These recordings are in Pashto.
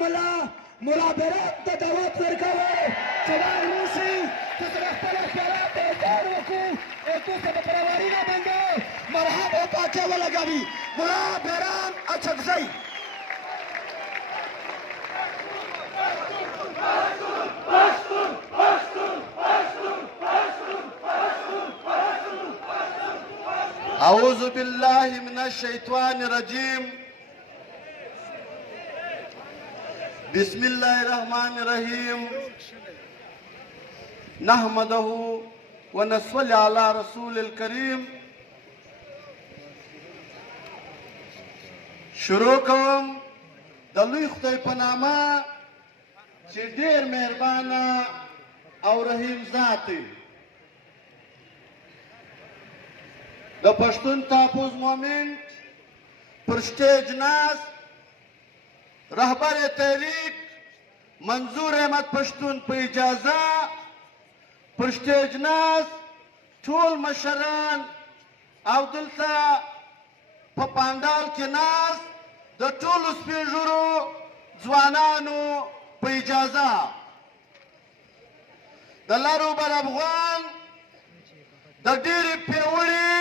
ملا مرابرات ته دعوت ورکوي چې دا روسي چې سره خپل خیالات اظهار وکړو او تاسو په پروارینه باندې مرحب او پاکه ولګوي مرابران اچکزي أعوذ بالله من الشيطان الرجيم بسم الله الرحمن الرحيم نحمده ونصلي على رسول الكريم شروع کوم د لوی خدای په نامه چې ډېر مهربانه او رحیم ذات دی د پښتون تحفظ مومنت پر سټیج ناست رهبر تحریک منظور احمد پښتون په اجازه پر سټیج ناست ټول مشران او دلته په پانډال کې ناست د ټولو سپین ږیرو ځوانانو په اجازه د لرو بر افغان د ډېرې پیاوړې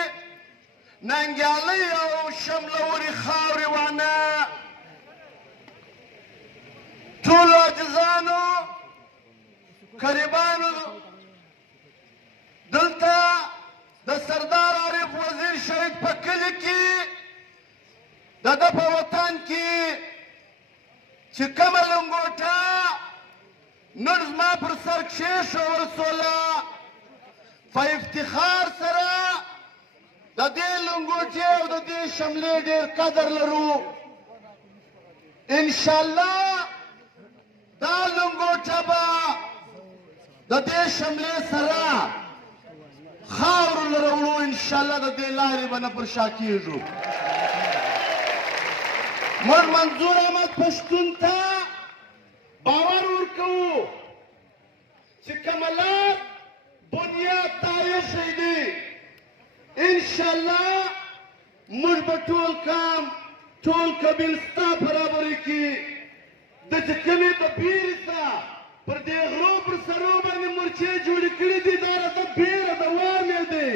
ننګیالۍ او شملورې خاورې وانه ټولو عاجزانو قریبانو دلته د سردار عارف وزیر شهید په کلي کې د ده په وطن کې چې کومه لنګوټه نن زما پر سر کښېښودله په افتخار سره د دې لنګوټې او د دې شملې ډېر قدر لرو انشاءالله دا لنګوټه به د دې شملې سره خاورو له راوړو انشاءالله د دې لارې به نه پر شا کېږو موږ منظور احمد پښتون ته باور ورکوو چې کمالات بنیاد تاریخ دی انشاءالله موږ به ټول کام ټول قبیل ستا برابرۍ کې د چې کومې د بیرې سره پر دې غرو پر سرو باندې مورچې جوړې کړي دي دا راته بیره د وامې دی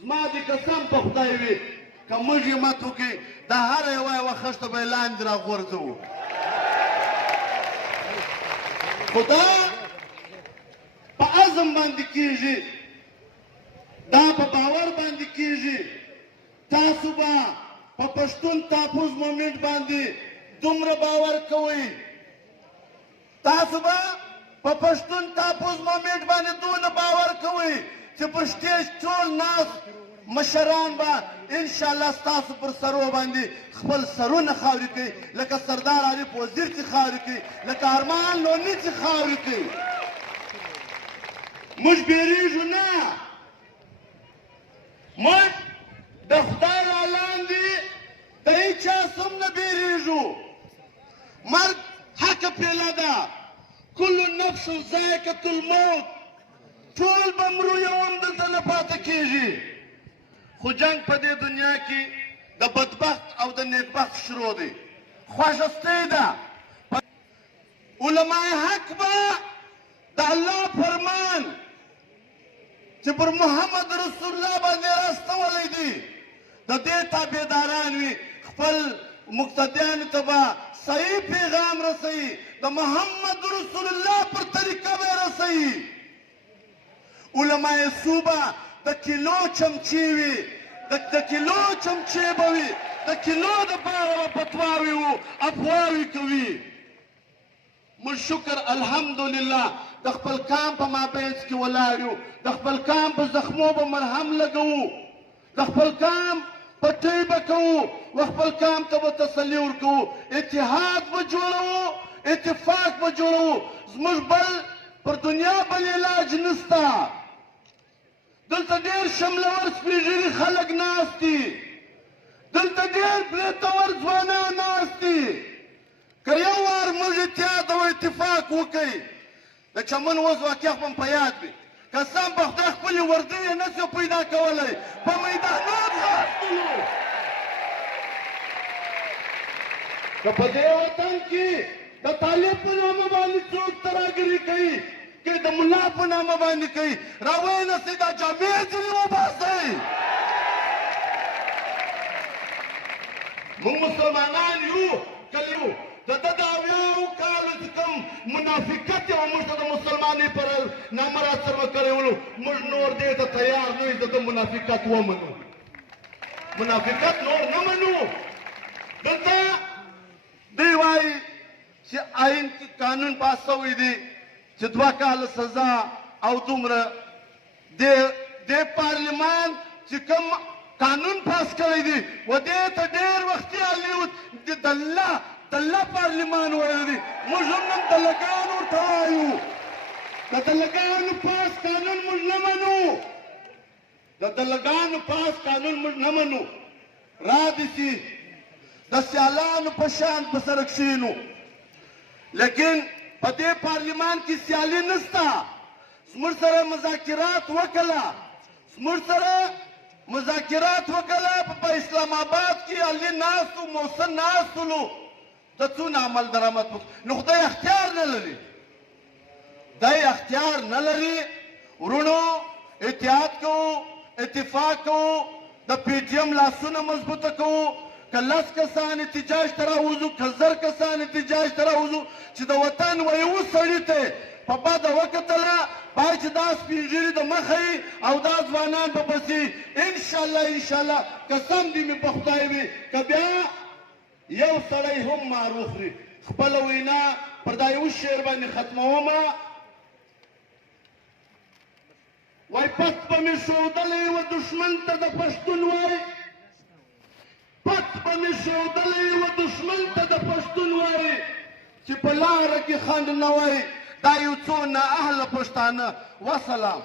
زما دې قسم په خدای وي که موږ یې مات وکړي د هره یوه خښته به یې لاندې راغورځوو خو دا په عزم باندې کېږي دا په باور باندې کېږي تاسو به په پښتون تحفظ مومنټ باندې دومره باور کوئ تاسو به په پښتون تحفظ مومنټ باندې دونه باور کوئ چې پر سټیج ټول ناست مشران به انشاءالله ستاسو پر سرو باندې خپل سرونه خاورې کوي لکه سردار عارف وزیر چې خاورې کوي لکه ارمان لوني چې خاورې کوي موږ بیریږو نه موږ د خدای را لاندې د هیچا سم نه بیریږو مرګ حقه پیله ده کل نفس ذایقة الموت ټول به مرو یو هم دلته نه پاته کېږي خو جنګ په دې دنیا کې د بدبخت او د نیکبخت شروع دی خوښستۍ ده علماء حق به د الله فرمان چې پر محمد رسول الله باندې راستولی دی د دې تابعداران وي خپل مقتدیانو ته به صحیح پیغام رسوي د محمد رسول الله پر طریقه به رسوي علماء صوبه د کیلو چمچې وي د کیلو چمچې به وي د کیلو دپاره به فتواوې وو افواوې کوي موږ شکر الحمدلله د خپل کام په مابینځ کې ولاړ یو د خپل کام په زخمو به مرهم لګوو د خپل کام پټۍ به کوو و خپل کام ته به تسلي ورکوو اتحاد به جوړوو اتفاق به جوړوو زموږ بل پر دنیا بل علاج نسته دلته ډېر شملور سپېږیري خلک ناست دي دلته ډېر برېتور ځوانان ناست دي که یو وار موږ اتحاد او اتفاق وکړئ د چمن اوس واقع خو په یاد وي قسم په خدای خپلې وردۍ یې نه شو پیدا کولی په میدانونو ځغاستلو که په دې وطن کې د طالب په نامه باندې څوک ترهګري کوي که د ملا په نامه باندې کوي راویې نسئ دا جامې ځینې وباسئ. موږ مسلمانان یو کله یو د ده د اویاو کالو چې کوم منافقت یې موږ ته د مسلمانۍ پر نامه راڅرمه کړی ولو موږ نور دې ته تیار نه یو د ده منافقت ومنو. منافقت نور نه منو. دلته دوی وایي چې آئین کې قانون پاس شوی دی چې 2 کاله سزا او دومره د پارلمان چې کوم قانون پاس کړی دی و دې ته ډېر وختي هالیوډ د الله پارلمان ویلی دی. موږ هم نن دلګانو ورته وایو د دلګانو پاس قانون موږ نه منو. د دلګانو پاس قانون موږ نه منو. را دي چې د سیالانو په شان په سره کښېنو لیکن په دې پارلمان کې سیالي نشته. زموږ سره مذاکرات وکړه په اسلام آباد کې علي ناست و محسن ناست ولو د څونه عمل درآمد وکړو نو خدای اختیار نه لري. دی اختیار نه لري. ورونو اتحاد کوو اتفاق کوو د پی ټي ایم لاسونه مضبوطه کوو که 10 کسان احتجاج ته راوځو که 1000 کسان احتجاج ته راوځو چې د وطن و یو سړي ته په بده وکتله باید چې دا سپین ږیري د مخه او دا ځوانان به پسې انشاءالله قسم دې مې په خدای وي که بیا یو سړی هم معروف وي. خپله وینا پر دا یو شعر باندې ختمومه. وای پت به مې ښودلی و دښمن ته د پښتون وای پت به مې ښودلی و دښمن ته د پښتون وای چې په لاره کې خنډ نه وای دا یو څو نااهله پښتانه. وسلام.